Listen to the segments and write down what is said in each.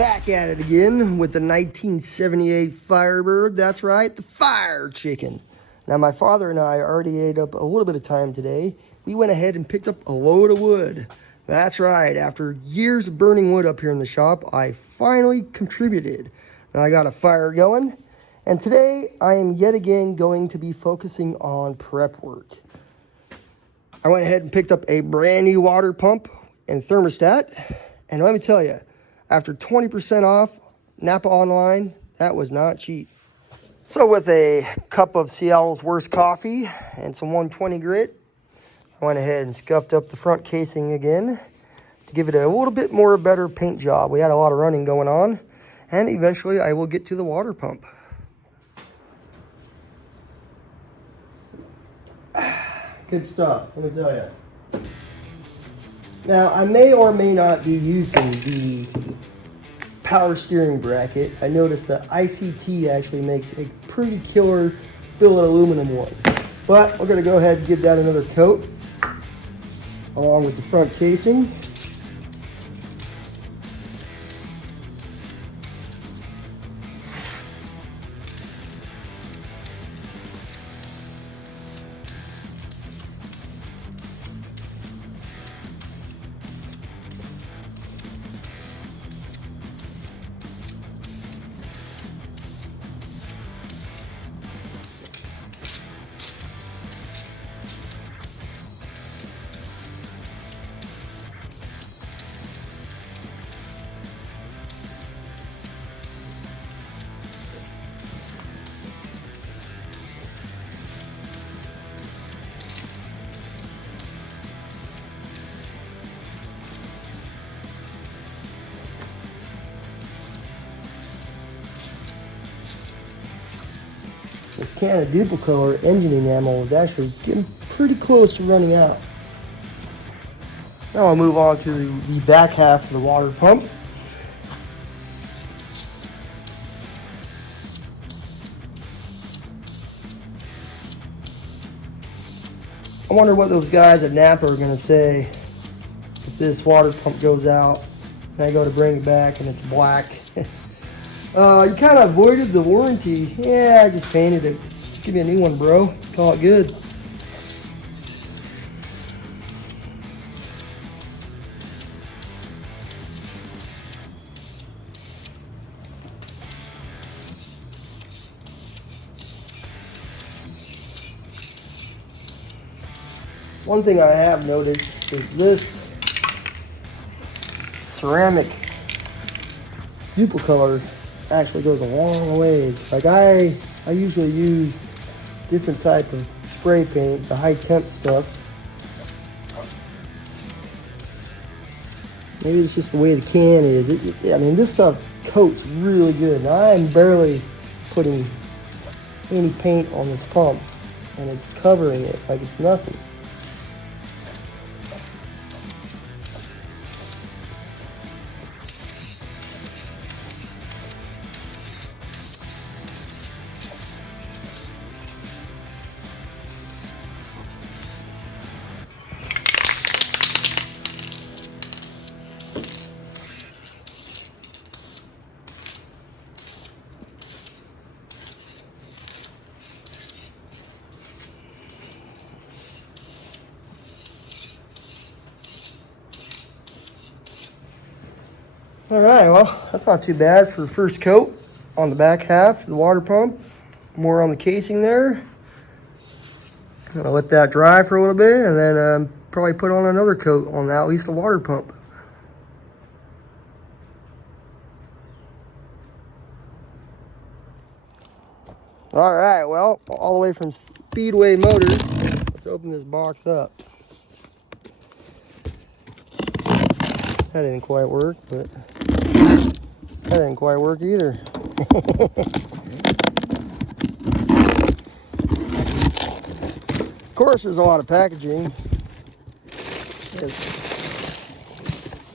Back at it again with the 1978 Firebird. That's right, the fire chicken. Now, my father and I already ate up a little bit of time today. We went ahead and picked up a load of wood. That's right, after years of burning wood up here in the shop, I finally contributed. Now, I got a fire going, and today I am yet again going to be focusing on prep work. I went ahead and picked up a brand new water pump and thermostat, and let me tell you, after 20% off, Napa Online, that was not cheap. So with a cup of Seattle's Worst coffee and some 120 grit, I went ahead and scuffed up the front casing again to give it a little bit more better paint job. We had a lot of running going on, and eventually I will get to the water pump. Good stuff, let me tell you. Now, I may or may not be using the power steering bracket. I noticed that ICT actually makes a pretty killer billet aluminum one. But we're gonna go ahead and give that another coat along with the front casing. This can of Duplicolor engine enamel is actually getting pretty close to running out. Now I'll move on to the back half of the water pump. I wonder what those guys at Napa are going to say if this water pump goes out and I go to bring it back and it's black. You kind of avoided the warranty. Yeah, I just painted it. Just give me a new one, bro. Call it good. One thing I have noticed is this ceramic Duplicolor actually goes a long ways. Like I usually use different type of spray paint, the high temp stuff. Maybe it's just the way the can is. I mean, this stuff coats really good. Now, I'm barely putting any paint on this pump, and it's covering it like it's nothing. All right, well, that's not too bad for the first coat on the back half of the water pump. More on the casing there. Gonna let that dry for a little bit and then probably put on another coat on at least the water pump. All right, well, all the way from Speedway Motors, let's open this box up. That didn't quite work, but that didn't quite work either. Of course, there's a lot of packaging. It's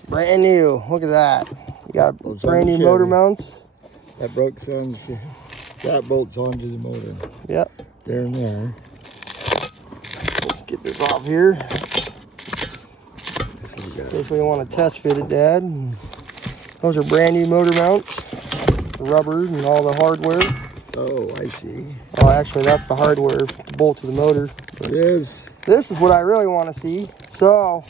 brand new. Look at that. You got brand new motor mounts. That bolts on. That bolts onto the motor. Yep. There and there. Let's get this off here. In case we want to test fit it, Dad. Those are brand new motor mounts, rubber and all the hardware. Oh, I see. Oh, actually, that's the hardware to bolt to the motor. It is. This is what I really want to see. So,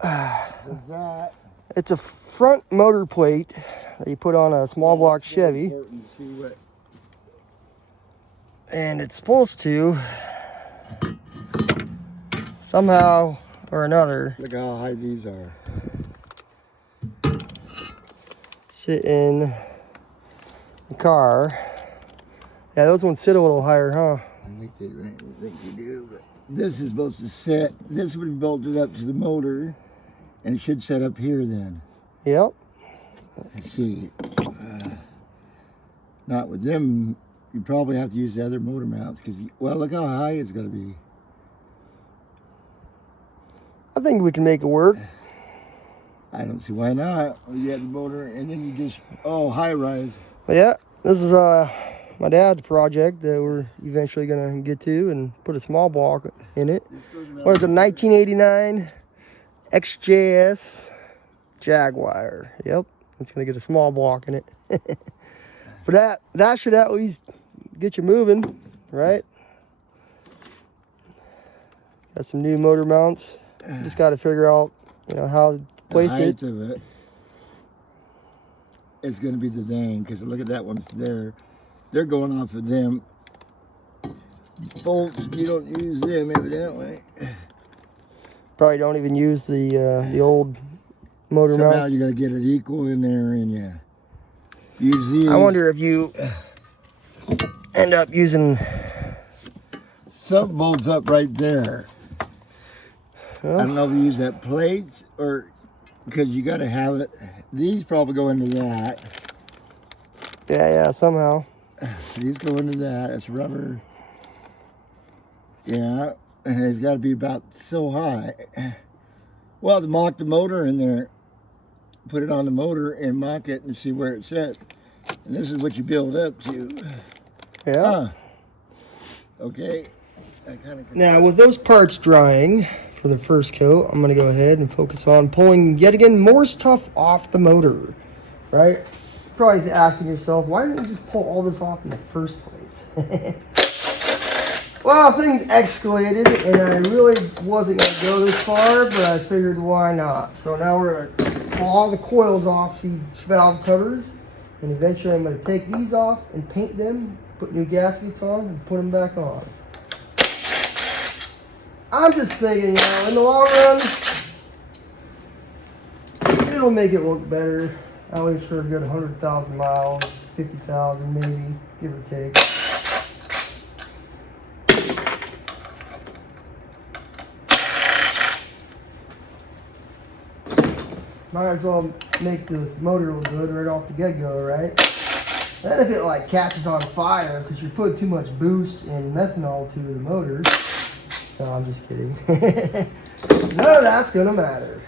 That. it's a front motor plate that you put on a small block Chevy. Important to see what. And it's supposed to, somehow or another, Look how high these are. sit in the car. Yeah, those ones sit a little higher, huh? I think you do, but this is supposed to sit. This would be bolted up to the motor, and it should set up here then. Yep. Let's see. Not with them. You probably have to use the other motor mounts because, well, look how high it's going to be. I think we can make it work. I don't see why not. Well, you have the motor, and then you just high rise. But yeah, this is my dad's project that we're eventually gonna get to and put a small block in it. What is it? 1989 XJS Jaguar. Yep, it's gonna get a small block in it. But that should at least get you moving, right? Got some new motor mounts. Just got to figure out, how to place the it. height of it is going to be the thing, because look at that one's there. They're going off of them bolts. You don't use them evidently. Probably don't even use the old motor Somehow mounts. you got to get it equal in there, and yeah. Use these. I wonder if you end up using some bolts up right there. Well, I don't know if you use that plates or because you got to have it. These probably go into that. yeah, somehow. These go into that. It's rubber. Yeah, and it's got to be about so high. Well, to mock the motor in there, put it on the motor and mock it and see where it sits. And this is what you build up to. Yeah. Okay. Now, with those parts drying for the first coat, I'm going to go ahead and focus on pulling, yet again, more stuff off the motor, right? Probably asking yourself, why didn't you just pull all this off in the first place? Well, things escalated, and I really wasn't going to go this far, but I figured why not? So now we're going to pull all the coils off these valve covers, and eventually I'm going to take these off and paint them, put new gaskets on, and put them back on. I'm just thinking, in the long run, it'll make it look better, at least for a good 100,000 miles, 50,000 maybe, give or take. Might as well make the motor look good right off the get-go, right? Then if it catches on fire because you put too much boost and methanol to the motor, no, I'm just kidding. None of that's gonna matter.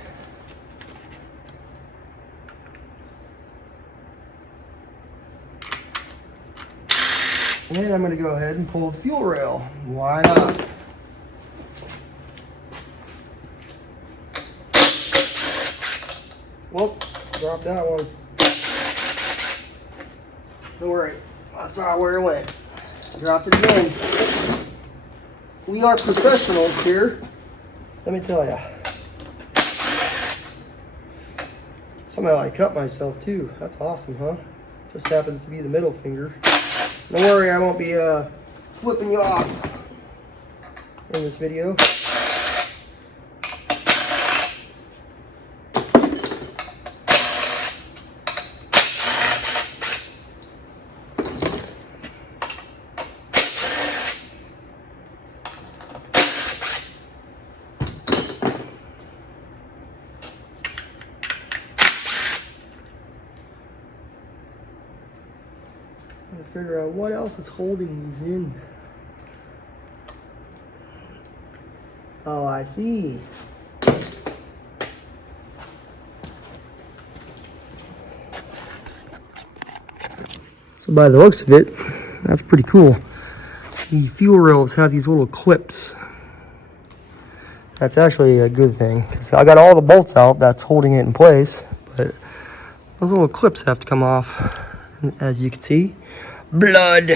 And then I'm gonna go ahead and pull the fuel rail. Why not? Whoop, dropped that one. Don't worry, I saw where it went. Dropped it again. We are professionals here, let me tell you. Somehow I cut myself too. That's awesome, huh? Just happens to be the middle finger. Don't worry, I won't be flipping you off in this video. Figure out what else is holding these in. Oh, I see. So by the looks of it, that's pretty cool. The fuel rails have these little clips. That's actually a good thing, because I got all the bolts out that's holding it in place, but Those little clips have to come off, as you can see. Blood.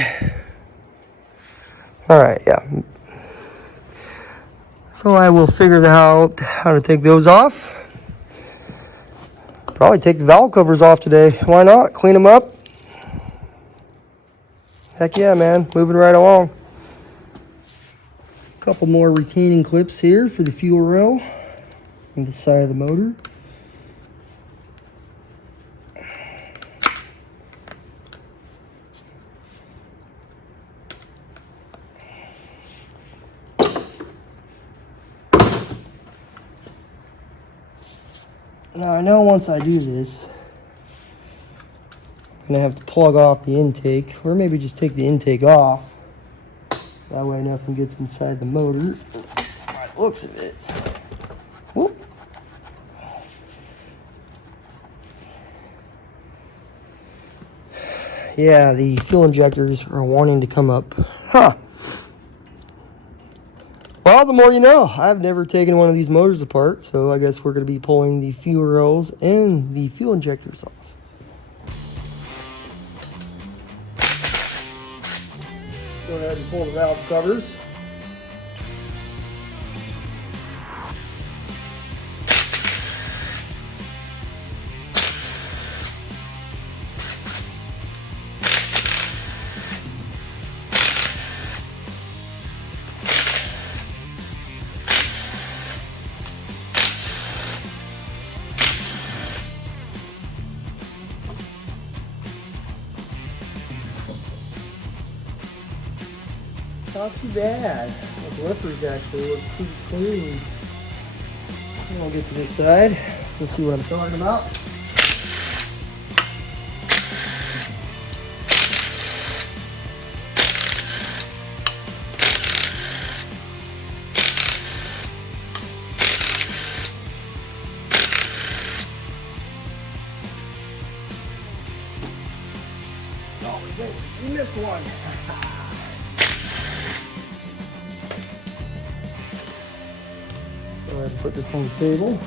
All right, yeah. So I will figure out how to take those off. Probably take the valve covers off today. Why not? Clean them up. Heck yeah, man. Moving right along. Couple more retaining clips here for the fuel rail on the side of the motor. Now I know once I do this, I'm gonna have to plug off the intake, or maybe just take the intake off. That way nothing gets inside the motor. By the looks of it. Whoop. Yeah, the fuel injectors are wanting to come up. Huh. Well, the more you know. I've never taken one of these motors apart, so I guess we're going to be pulling the fuel rails and the fuel injectors off. Go ahead and pull the valve covers. Not too bad. Those lifters actually look pretty clean. And I'll get to this side. You'll see what I'm talking about. Oh, we missed one. Go ahead and put this on the table.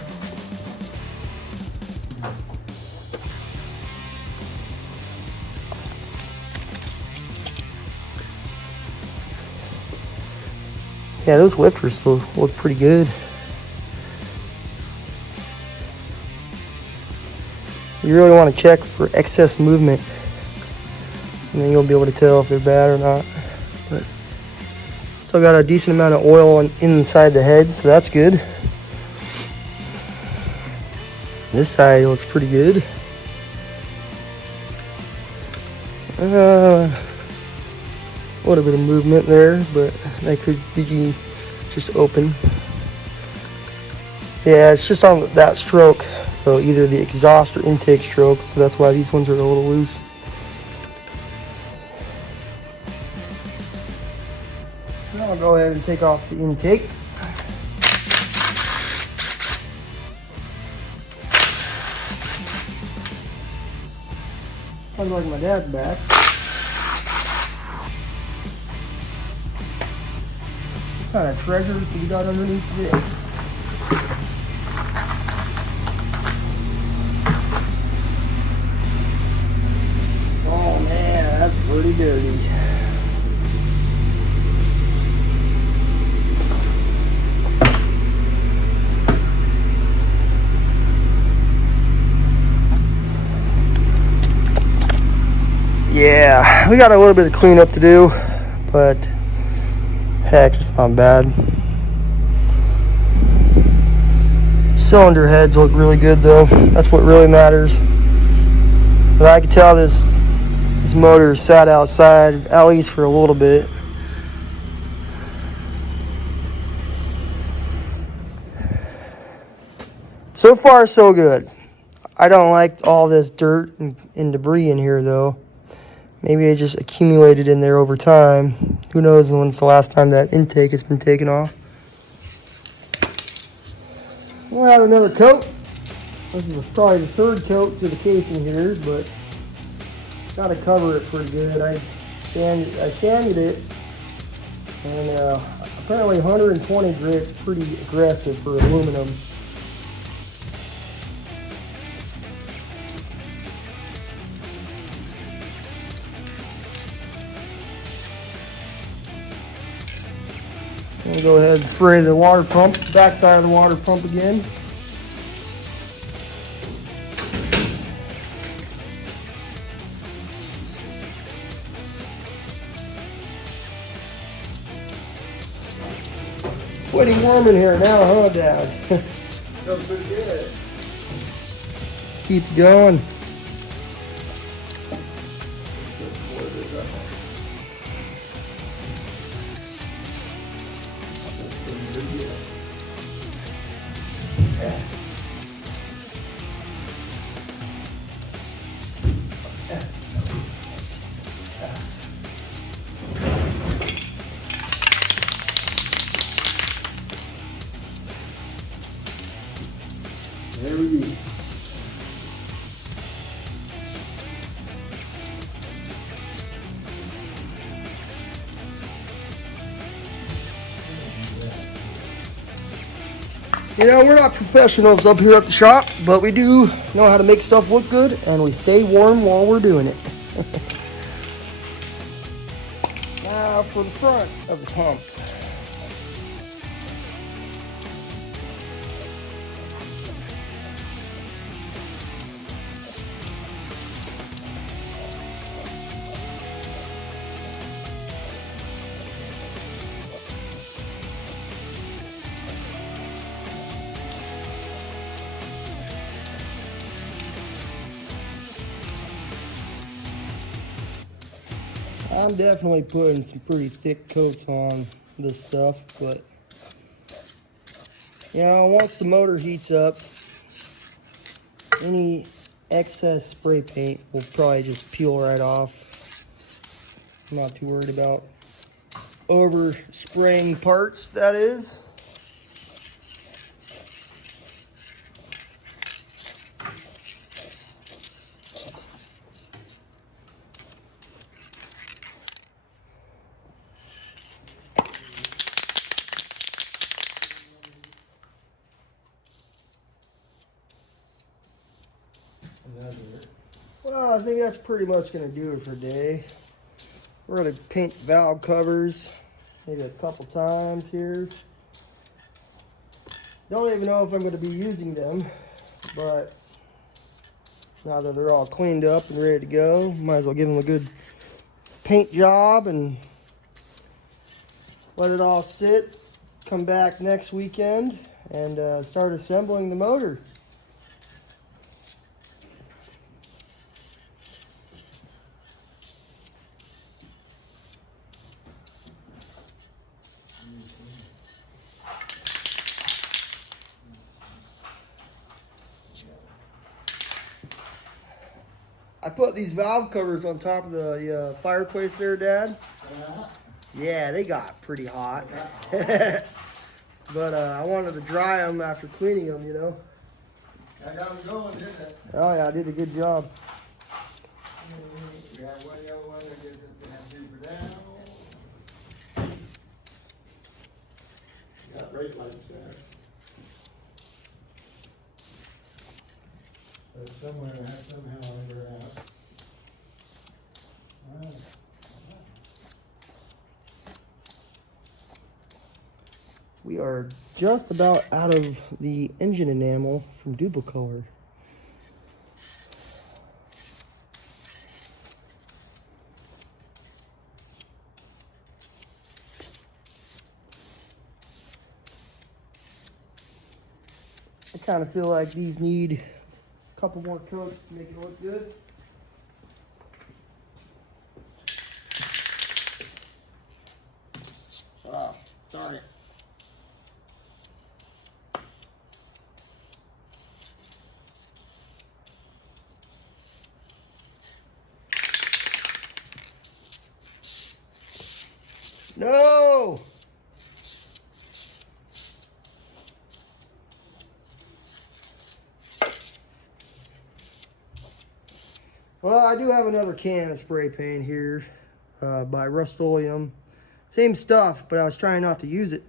Yeah, those lifters look pretty good. You really want to check for excess movement, and then you'll be able to tell if they're bad or not. But still got a decent amount of oil inside the head, so that's good. This side looks pretty good. A little bit of movement there, but that could be just open. Yeah, it's just on that stroke, so either the exhaust or intake stroke, so that's why these ones are a little loose. Now I'll go ahead and take off the intake. Sounds like my dad's back. What kind of treasures do we got underneath this? Oh man, that's pretty dirty. Yeah, we got a little bit of cleanup to do, but heck, it's not bad. Cylinder heads look really good though. That's what really matters. But I can tell this motor sat outside at least for a little bit. So far, so good. I don't like all this dirt and debris in here though. Maybe it just accumulated in there over time. Who knows when's the last time that intake has been taken off. We'll add another coat. This is probably the third coat to the casing here, but got to cover it pretty good. I sanded it, and apparently 120 grit's pretty aggressive for aluminum. We'll go ahead and spray the water pump, back side of the water pump again. Pretty warm in here now, huh, Dad? Feels pretty good. Keep going. There we go. You know, we're not professionals up here at the shop, but we do know how to make stuff look good, and we stay warm while we're doing it. Now for the front of the pump. I'm definitely putting some pretty thick coats on this stuff, but you know, once the motor heats up, any excess spray paint will probably just peel right off. I'm not too worried about over spraying parts, that is. Well, I think that's pretty much going to do it for today. We're going to paint valve covers maybe a couple times here. Don't even know if I'm going to be using them, but now that they're all cleaned up and ready to go, might as well give them a good paint job and let it all sit. Come back next weekend and start assembling the motor. I put these valve covers on top of the fireplace there, Dad. Yeah, they got pretty hot. But I wanted to dry them after cleaning them, you know. I got them going, didn't it? Oh yeah, I did a good job. We got one yellow one that gets it super down. Got brake lights there. But somewhere I have somehow under out. Alright. We are just about out of the engine enamel from Duplicolor. I kind of feel like these need a couple more coats to make it look good. Oh, darn it. No! Well, I do have another can of spray paint here by Rust-Oleum. Same stuff, but I was trying not to use it.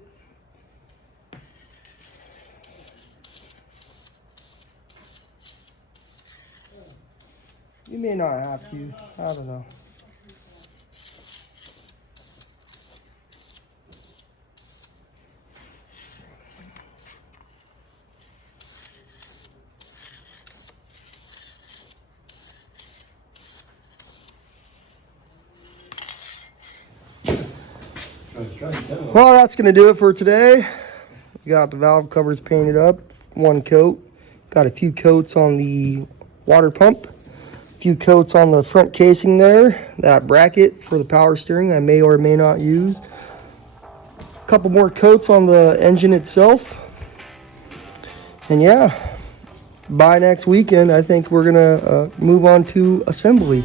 You may not have to. I don't know. Well, that's going to do it for today. We got the valve covers painted up, one coat. Got a few coats on the water pump. A few coats on the front casing there. That bracket for the power steering I may or may not use. A couple more coats on the engine itself. And yeah, by next weekend, I think we're going to move on to assembly.